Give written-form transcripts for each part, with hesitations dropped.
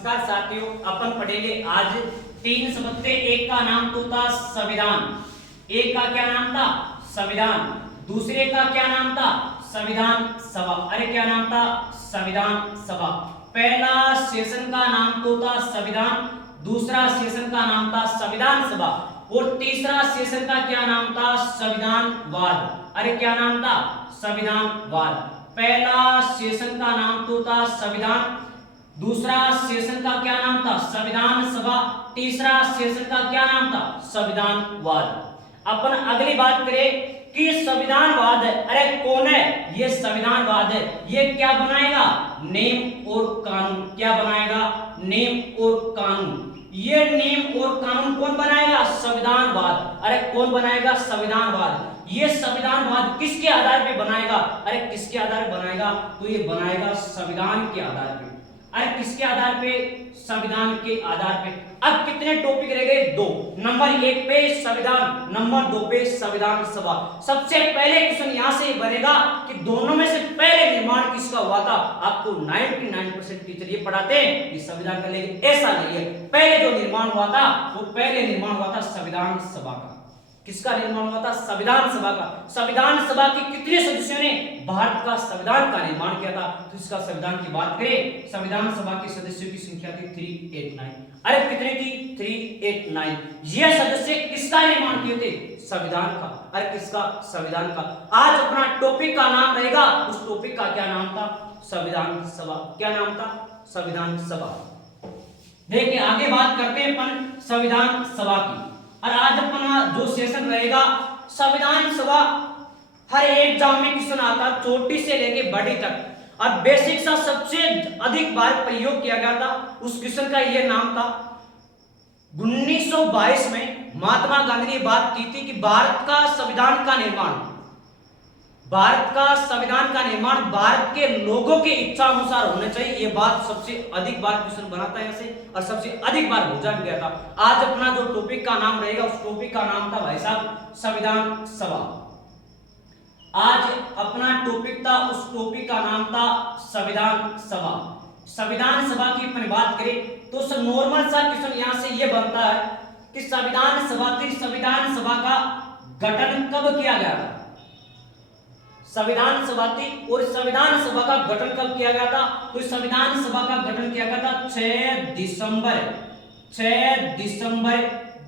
नमस्कार साथियों, अपन पढ़ेंगे आज 3 का नाम तो था संविधान। एक का क्या नाम था? संविधान। दूसरे का क्या नाम था? संविधान सभा। अरे क्या नाम था? संविधान सभा। पहला सेशन का नाम तो था संविधान, दूसरा सेशन का नाम था संविधान सभा और तीसरा सेशन का क्या नाम था? संविधानवाद। अरे क्या नाम था? संविधानवाद। पहला सेशन का नाम तो था संविधान, दूसरा सेशन का क्या नाम था? संविधान सभा, तीसरा सेशन का क्या नाम था? संविधानवाद। अपन अगली बात करें कि संविधानवाद है, अरे कौन है ये? संविधानवाद है। ये क्या बनाएगा? नियम और कानून। क्या बनाएगा? नियम और कानून। ये नियम और कानून कौन बनाएगा? संविधानवाद। अरे कौन बनाएगा? संविधानवाद। ये संविधानवाद किसके आधार पे बनाएगा? अरे किसके आधार पे बनाएगा? तो ये बनाएगा संविधान के आधार पे। अरे किसके आधार पे? संविधान के आधार पे। अब कितने टॉपिक रह गए? 2। नंबर 1 पे संविधान, नंबर 2 पे संविधान सभा। सबसे पहले क्वेश्चन यहां से बनेगा कि दोनों में से पहले निर्माण किसका हुआ था? आपको 99% टीचर ये पढ़ाते हैं कि संविधान का, लेकिन ऐसा नहीं है। पहले जो निर्माण हुआ था वो पहले निर्माण हुआ था संविधान सभा का। किसका निर्माण हुआ था? संविधान सभा का। संविधान सभा के कितने सदस्यों ने भारत का संविधान का निर्माण किया था? तो इसका संविधान की बात करें, संविधान सभा के सदस्यों की संख्या थी 389। अरे कितने थी? 389। ये सदस्य किसका निर्माण किए थे? संविधान का। अरे किसका? संविधान का। आज अपना टॉपिक का नाम रहेगा, उस टॉपिक का क्या नाम था? संविधान सभा। क्या नाम था? संविधान सभा। देखिए आगे बात करते हैं अपन संविधान सभा की। और आज अपना जो सेशन रहेगा संविधान सभा, हर एक एग्जाम में क्वेश्चन आता, छोटी से लेके बड़ी तक। और बेसिक सा सबसे अधिक बार प्रयोग किया गया था, उस क्वेश्चन का यह नाम था 1922 में महात्मा गांधी ने बात की थी कि भारत का संविधान का निर्माण, भारत का संविधान का निर्माण भारत के लोगों की इच्छा अनुसार होना चाहिए। यह बात सबसे अधिक बार क्वेश्चन बनाता है ऐसे, और सबसे अधिक बार पूछा भी गया था। आज अपना जो टॉपिक का नाम रहेगा उस टॉपिक का नाम था भाई साहब संविधान सभा। आज अपना टॉपिक था, उस टॉपिक का नाम था संविधान सभा। संविधान सभा की अपन बात करें तो नॉर्मल सा क्वेश्चन यहां से यह बनता है कि संविधान सभा थी, संविधान सभा का गठन कब किया गया था? संविधान सभा थी और संविधान सभा का गठन कब किया गया था? तो संविधान सभा का गठन किया गया था 6 दिसंबर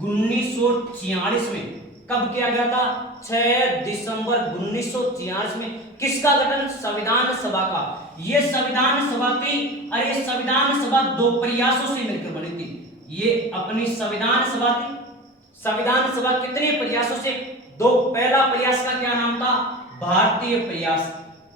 1946 में। कब किया गया था? 6 दिसंबर 1946 में। किसका गठन? संविधान सभा का। यह संविधान सभा थी, और यह संविधान सभा 2 प्रयासों से मिलकर बनी थी। ये अपनी संविधान सभा थी। संविधान सभा कितने प्रयासों से? 2। पहला प्रयास का क्या नाम था? भारतीय प्रयास।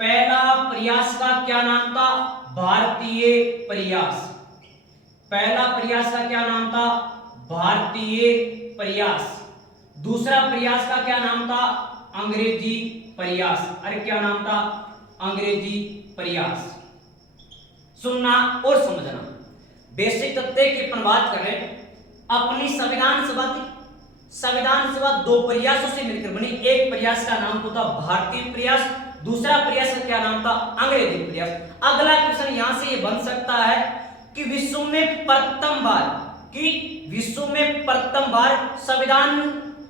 पहला प्रयास का क्या नाम था? भारतीय प्रयास। पहला प्रयास का क्या नाम था? भारतीय प्रयास। दूसरा प्रयास का क्या नाम था? अंग्रेजी प्रयास। अरे क्या नाम था? अंग्रेजी प्रयास। सुनना और समझना। बेसिक तथ्य की अपन बात कर रहे हैं। अपनी संविधान सभा थी, संविधान सभा 2 प्रयासों से मिलकर बनी। एक प्रयास का नाम तो था भारतीय प्रयास, दूसरा प्रयास का क्या नाम था? अंग्रेजी प्रयास। अगला क्वेश्चन यहां से ये बन सकता है कि विश्व में प्रथम बार संविधान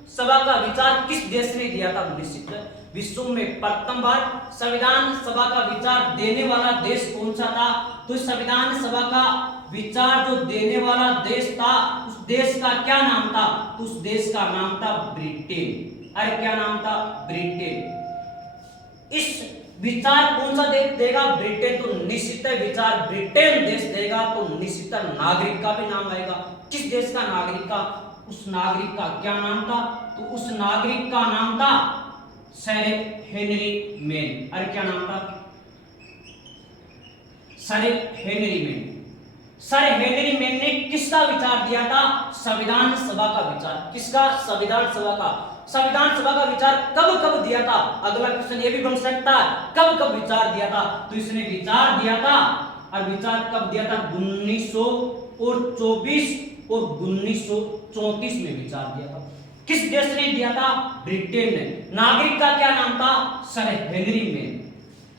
सभा का विचार किस देश ने दिया था? निश्चित है विश्व में प्रथम बार संविधान सभा का विचार देने वाला देश कौन सा था? तो संविधान सभा का विचार जो देने वाला देश था, उस देश का क्या नाम था? उस देश का नाम था ब्रिटेन। अरे क्या नाम था? ब्रिटेन। इस विचार कौन सा देश देगा? ब्रिटेन। तो निश्चित है विचार ब्रिटेन देश देगा, तो निश्चित नागरिक का भी नाम आएगा। किस देश का नागरिक का? उस नागरिक का क्या नाम था? तो उस नागरिक का नाम था सर हेनरी मेन। अरे क्या नाम था? Sir Henry main. Sir Henry main ने किसका विचार दिया था? संविधान सभा का विचार। किसका? संविधान सभा का। संविधान सभा का विचार कब कब दिया था? अगला क्वेश्चन ये भी बन सकता है, कब कब विचार दिया था? तो इसने विचार दिया था, और विचार कब दिया था? 1924 और 1934 में विचार दिया था। किस देश ने दिया था? ब्रिटेन ने। नागरिक का क्या नाम था? Sir Henry main.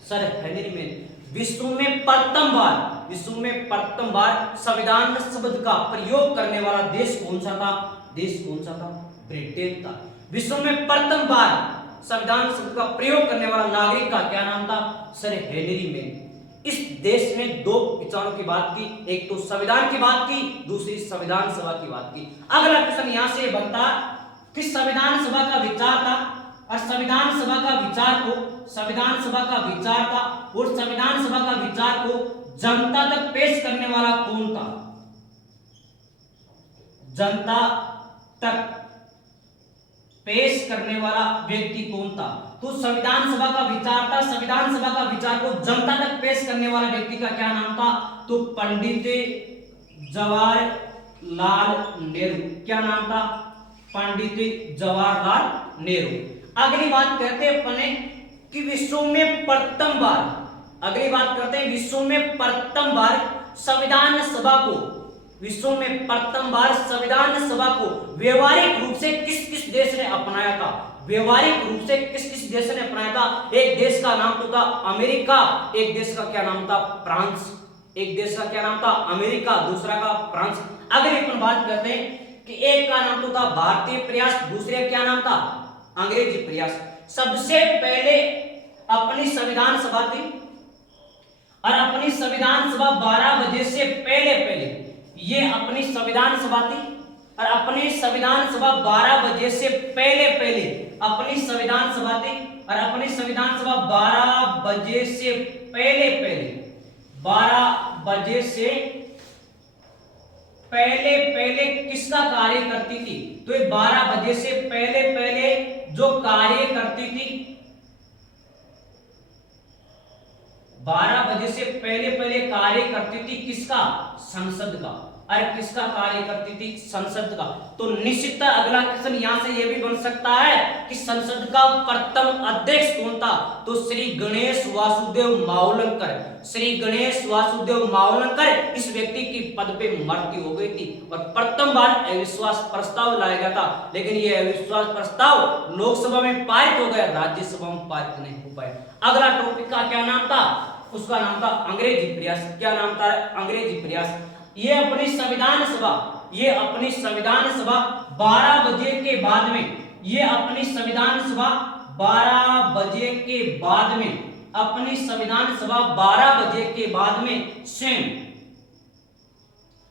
Sir Henry main. विश्व में प्रथम बार विश्व में प्रथम बार संविधान शब्द का प्रयोग करने वाला देश कौन सा था? देश कौन सा था? ब्रिटेन था। विश्व में प्रथम बार संविधान शब्द का प्रयोग करने वाला नागरिक का क्या नाम था? Sir Henry main. इस देश में दो विचारों की बात की, एक तो संविधान की बात की, दूसरी संविधान सभा की बात की। अगला क्वेश्चन यहां से बनता कि संविधान सभा का विचार था और संविधान सभा का विचार को संविधान सभा का विचार था और संविधान सभा का विचार को जनता तक पेश करने वाला कौन था? जनता तक पेश करने वाला व्यक्ति कौन था? तो संविधान सभा का विचार था, संविधान सभा का विचार को जनता तक पेश करने वाला व्यक्ति का क्या नाम था? तो पंडित जवाहरलाल नेहरू। क्या नाम था? पंडित जवाहरलाल नेहरू। अगली बात करते हैं अपने कि विश्व में प्रथम बार, अगली बात करते हैं विश्व में प्रथम बार संविधान सभा को, विश्व में प्रथम बार संविधान सभा को व्यवहारिक रूप से किस किस देश ने अपनाया था? व्यवहारिक रूप से किस किस देश ने अपनाया था? एक देश का नाम तो था अमेरिका, एक देश का क्या नाम था? फ्रांस। एक देश का क्या नाम था? अमेरिका, दूसरा का फ्रांस। अगली अपन बात करते हैं कि एक का नाम तो था भारतीय प्रयास, दूसरे का क्या नाम था? अंग्रेजी प्रयास। सबसे पहले अपनी संविधान सभा थी और अपनी संविधान सभा 12 बजे से पहले ये अपनी संविधान सभा थी और अपनी संविधान सभा 12 बजे से पहले अपनी संविधान सभा थी और अपनी संविधान सभा 12 बजे से पहले 12 बजे से पहले किसका कार्य करती थी? तो ये 12 बजे से पहले जो कार्य करती थी, 12 बजे से पहले कार्य करती थी किसका? संसद का। अरे किसका कार्य करती थी? संसद का। तो निश्चित अगला क्वेश्चन यहां से यह भी बन सकता है कि संसद का प्रथम अध्यक्ष कौन था? तो श्री गणेश वासुदेव मावलंकर। श्री गणेश वासुदेव मावलंकर इस व्यक्ति की पद पे मृत्यु हो गई थी और प्रथम बार अविश्वास प्रस्ताव लाया गया था, लेकिन यह अविश्वास प्रस्ताव लोकसभा में पारित हो गया, राज्यसभा में पारित नहीं हो पाया। अगला टॉपिक का क्या नाम था? उसका नाम था अंग्रेजी प्रयास। क्या नाम था? अंग्रेजी प्रयास। ये अपनी संविधान सभा 12 बजे के बाद में, ये अपनी संविधान सभा 12 बजे के बाद में, अपनी संविधान सभा 12 बजे के बाद में स्वयं,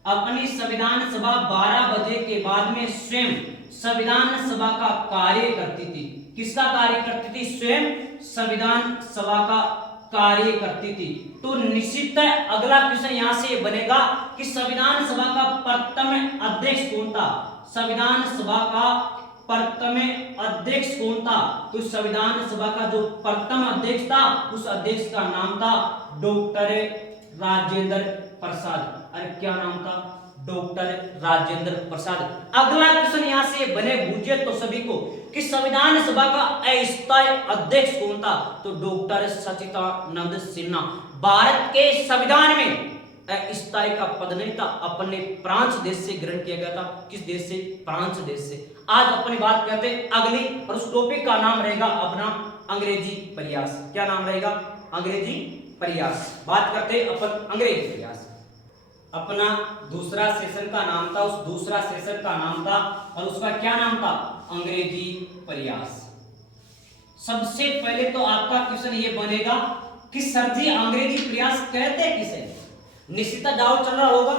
अपनी संविधान सभा 12 बजे के बाद में स्वयं संविधान सभा का कार्य करती थी। किसका कार्य करती थी? स्वयं संविधान सभा का कार्य करती थी। तो निश्चित है अगला क्वेश्चन यहां से बनेगा कि संविधान सभा का प्रथम अध्यक्ष कौन था? संविधान सभा का प्रथम अध्यक्ष कौन था? तो संविधान सभा का जो प्रथम अध्यक्ष था उस अध्यक्ष का नाम था डॉक्टर राजेंद्र प्रसाद। अरे क्या नाम था? डॉक्टर राजेंद्र प्रसाद। अगला क्वेश्चन यहां से बने बूझे तो सभी को कि संविधान सभा का अस्थायी अध्यक्ष कौन था? तो डॉक्टर सच्चिदानंद सिन्हा। भारत के संविधान में अस्थायी का पद नहीं था, अपने फ्रांस देश से ग्रहण किया गया था। किस देश से? फ्रांस देश से। आज अपनी बात करते हैं अगली, और उस टॉपिक का नाम रहेगा अपना अंग्रेजी प्रयास। क्या नाम रहेगा? अंग्रेजी प्रयास। बात करते हैं अपन अंग्रेजी प्रयास। अपना दूसरा सेशन का नाम था, उस दूसरा सेशन का नाम था और उसका क्या नाम था? अंग्रेजी प्रयास। सबसे पहले तो आपका क्वेश्चन ये बनेगा कि सर जी अंग्रेजी प्रयास कहते किसे? निश्चित डाउट चल रहा होगा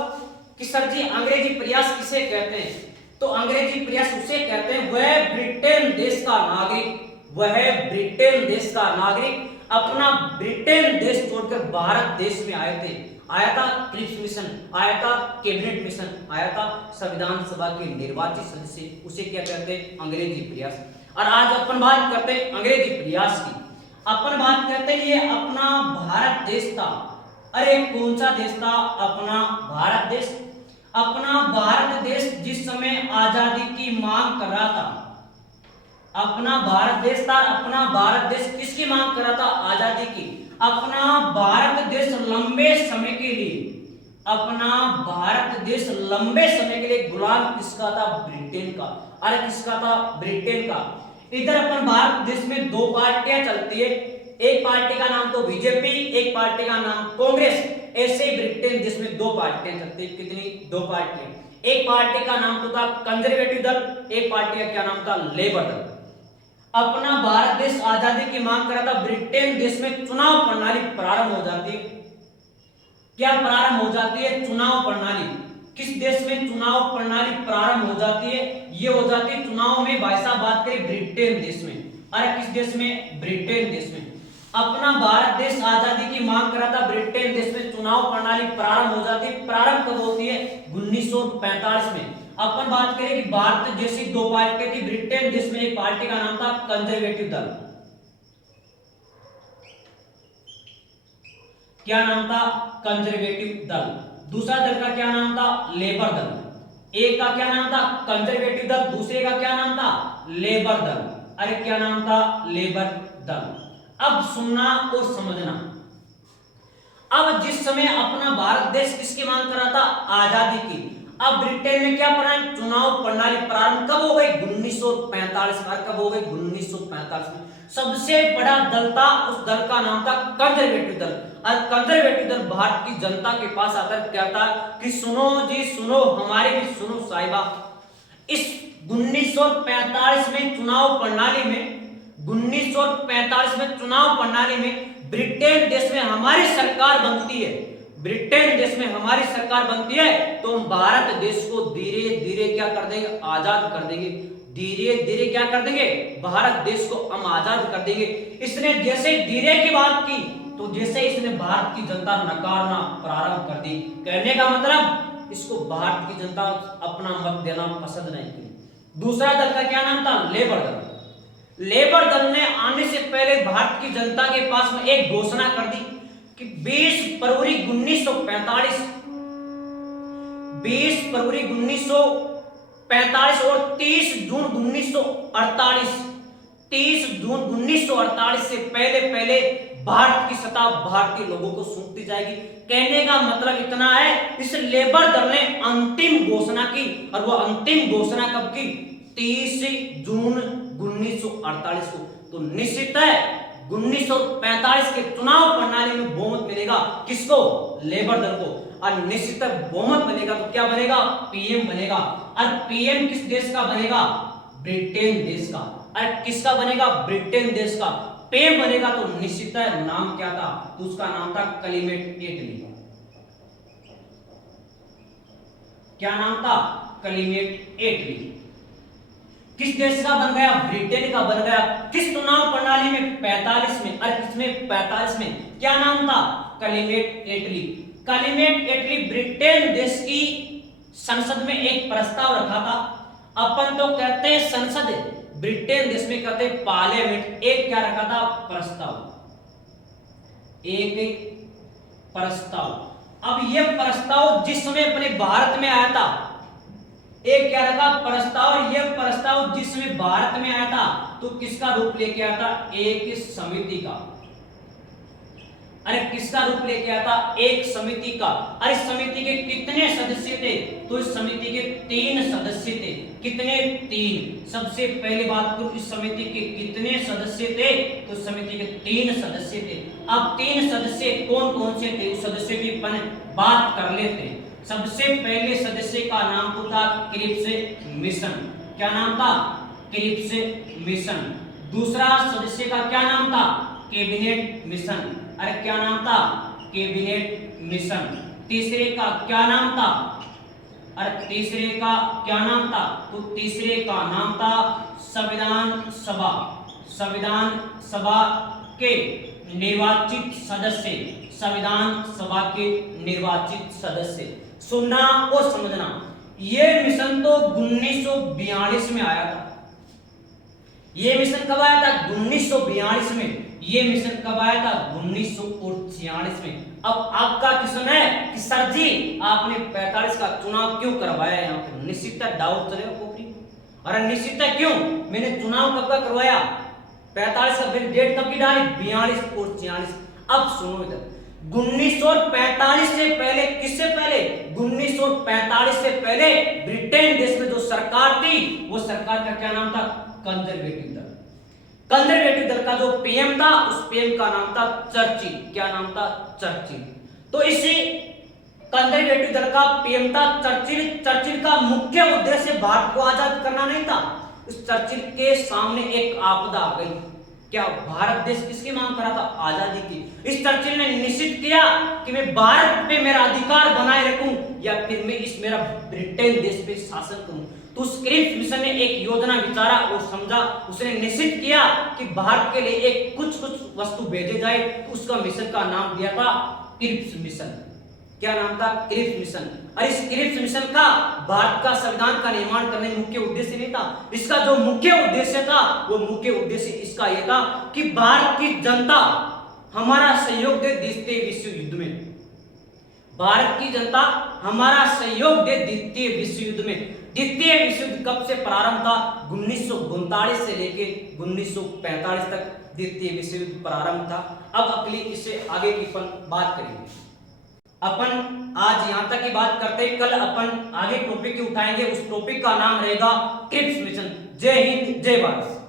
कि सर जी अंग्रेजी प्रयास किसे कहते हैं? तो अंग्रेजी प्रयास उसे कहते हैं वह ब्रिटेन देश का नागरिक, वह ब्रिटेन देश का नागरिक अपना ब्रिटेन देश छोड़कर भारत देश में आए थे। आया था क्रिप्स मिशन, आया था कैबिनेट मिशन, आया था संविधान सभा के निर्वाचित सदस्य, उसे क्या कहते हैं? अंग्रेजी प्रयास। और आज अपन बात करते हैं अंग्रेजी प्रयास की। अपन बात करते हैं ये अपना भारत देश था। अरे कौन सा देश था? अपना भारत देश। अपना भारत देश जिस समय आजादी की मांग कर रहा था, अपना भारत देश था, अपना भारत देश किसकी मांग कर रहा था? आजादी की। अपना भारत देश लंबे समय के लिए, अपना भारत देश लंबे समय के लिए गुलाम किसका था? ब्रिटेन का। अरे किसका था? ब्रिटेन का। इधर अपन भारत देश में दो पार्टियां चलती है, एक पार्टी का नाम तो बीजेपी, एक पार्टी का नाम कांग्रेस। ऐसे ही ब्रिटेन देश में दो पार्टियां चलती है। कितनी? दो पार्टियां। एक पार्टी का नाम तो था कंजर्वेटिव दल, एक पार्टी का क्या नाम था? लेबर दल। अपना भारत देश आजादी की मांग कर रहा था। ब्रिटेन देश में चुनाव प्रणाली प्रारंभ हो जाती है। क्या प्रारंभ हो जाती है? चुनाव प्रणाली। किस देश में चुनाव प्रणाली प्रारंभ हो जाती है? ये हो जाती है चुनाव में, भाई साहब बात करें ब्रिटेन देश में। अरे किस देश में? ब्रिटेन देश में। अपना भारत देश आजादी की मांग कर रहा था। ब्रिटेन देश में चुनाव प्रणाली प्रारंभ हो जाती है। प्रारंभ कब होती है? 1945 में। अपन बात करें कि भारत जैसी दो पार्टी थी ब्रिटेन देश में, एक पार्टी का नाम था कंजर्वेटिव दल। क्या नाम था? कंजर्वेटिव दल। दूसरा दल का क्या नाम था? लेबर दल। एक का क्या नाम था? कंजर्वेटिव दल, दूसरे का क्या नाम था? लेबर दल। अरे क्या नाम था? लेबर दल। अब सुनना और समझना। अब जिस समय अपना भारत देश किसकी मांग कर रहा था? आजादी की। अब ब्रिटेन में क्या प्रणाली? चुनाव प्रणाली प्रारंभ कब हो गई? 1945 में। कब हो गई? 1945 में। सबसे बड़ा दल था, उस दल का नाम था कंजर्वेटिव दल। और कंजर्वेटिव दल भारत की जनता के पास आकर कहता कि सुनो जी सुनो, हमारी भी सुनो साहिबा। इस 1945 में चुनाव प्रणाली में, 1945 में चुनाव प्रणाली में ब्रिटेन देश में हमारी सरकार बनती है। ब्रिटेन देश में हमारी सरकार बनती है तो हम भारत देश को धीरे धीरे क्या कर देंगे? आजाद कर देंगे। धीरे धीरे क्या कर देंगे? भारत देश को हम आजाद कर देंगे। इसने जैसे धीरे की बात की तो जैसे इसने भारत की जनता नकारना प्रारंभ कर दी। कहने का मतलब इसको भारत की जनता अपना मत देना पसंद नहीं की। दूसरा दल का क्या नाम था? लेबर दल। लेबर दल ने आने से पहले भारत की जनता के पास में एक घोषणा कर दी कि 20 फरवरी 1945, 20 फरवरी 1945 और 30 जून 1948, 30 जून 1948 से पहले पहले भारत की सत्ता भारतीय लोगों को सौंपी जाएगी। कहने का मतलब इतना है, इस लेबर दल ने अंतिम घोषणा की और वो अंतिम घोषणा कब की? 30 जून 1948 को। तो निश्चित है 1945 के चुनाव प्रणाली में बहुमत मिलेगा। किसको? लेबर दल को। और निश्चित बहुमत बनेगा तो क्या बनेगा? पीएम बनेगा। और पीएम किस देश का बनेगा? ब्रिटेन देश का। और किसका बनेगा? ब्रिटेन देश का। पीएम बनेगा तो निश्चित है नाम क्या था? तो उसका नाम था क्लेमेंट एटली। क्या नाम था? क्लेमेंट एटली। किस देश का बन गया? ब्रिटेन का बन गया। किस चुनाव प्रणाली में? 45 में। और किसमें? 45 में। क्या नाम था? क्लेमेंट एटली। क्लेमेंट एटली ब्रिटेन देश की संसद में एक प्रस्ताव रखा था। अपन तो कहते हैं संसद, ब्रिटेन देश में कहते हैं पार्लियामेंट। एक क्या रखा था? प्रस्ताव। एक प्रस्ताव। अब यह प्रस्ताव जिस समय अपने भारत में आया था, एक क्या रखा? प्रस्ताव। यह प्रस्ताव जिस समय भारत में आया था तो किसका रूप लेके आया था? एक समिति का। अरे किसका रूप लेके आया था? एक समिति का। अरे समिति के कितने सदस्य थे? तो इस समिति के 3 सदस्य थे। कितने? 3। सबसे पहले बात करूं इस समिति के कितने सदस्य थे? तो समिति के 3 सदस्य थे। अब 3 सदस्य कौन कौन से थे? उस सदस्य की अपन बात कर लेते हैं। सबसे पहले सदस्य का नाम तो था क्रिप्स मिशन। क्या नाम था? Cripps mission. दूसरा सदस्य का क्या नाम था? Cabinet mission. अरे क्या नाम था? Cabinet mission. तीसरे का क्या नाम था? अरे तीसरे का क्या नाम था? तो तीसरे का नाम था संविधान सभा। संविधान सभा के निर्वाचित सदस्य। संविधान सभा के निर्वाचित सदस्य। सुनना और समझना, यह मिशन तो 1942 में आया था। यह मिशन कब आया था? 1942 में। ये मिशन कब आया था? 1946 में। अब आपका क्वेश्चन है कि सर जी आपने 45 का चुनाव क्यों करवाया? यहाँ पे निश्चित डाउट चलेगा कोपरी। अरे निश्चित क्यों? मैंने चुनाव कब का करवाया? 45 का डेट कब की डाली? 42 और 46। अब सुनो इधर, 1945 से पहले, किससे पहले? 1945 से पहले ब्रिटेन देश में जो सरकार थी वो सरकार का क्या नाम था? कंजर्वेटिव दल। कंजर्वेटिव दल का जो पीएम था उस पीएम का नाम था चर्चिल। क्या नाम था? चर्चिल। तो इस कंजर्वेटिव दल का पीएम था चर्चिल। चर्चिल का मुख्य उद्देश्य भारत को आजाद करना नहीं था। इस चर्चिल के सामने एक आपदा आ गई। क्या भारत देश किसकी मांग कर रहा था? आजादी की। इस चर्चिल ने निश्चित किया कि मैं भारत पे मेरा अधिकार बनाए रखूं या फिर मैं इस मेरा ब्रिटेन देश पे शासन करूं। तो उस क्रिप्स मिशन ने एक योजना विचारा और समझा। उसने निश्चित किया कि भारत के लिए एक कुछ वस्तु भेजे जाए। तो उसका मिशन का नाम दिया था क्रिप्स मिशन। क्या नाम था? Cripps mission. और इस क्रिप्स मिशन का भारत का संविधान का निर्माण करने मुख्य उद्देश्य नहीं था। इसका जो मुख्य उद्देश्य था वो मुख्य उद्देश्य इसका यह था कि भारत की जनता हमारा सहयोग दे द्वितीय विश्व युद्ध में। भारत की जनता हमारा सहयोग दे द्वितीय विश्व युद्ध में। द्वितीय विश्व युद्ध कब से प्रारंभ था? 1939 से लेके 1945 तक द्वितीय विश्व युद्ध प्रारंभ था। अब अगली इससे आगे की बात करेंगे। अपन आज यहाँ तक की बात करते हैं, कल अपन आगे टॉपिक उठाएंगे। उस टॉपिक का नाम रहेगा क्रिप्स मिशन। जय हिंद, जय भारत।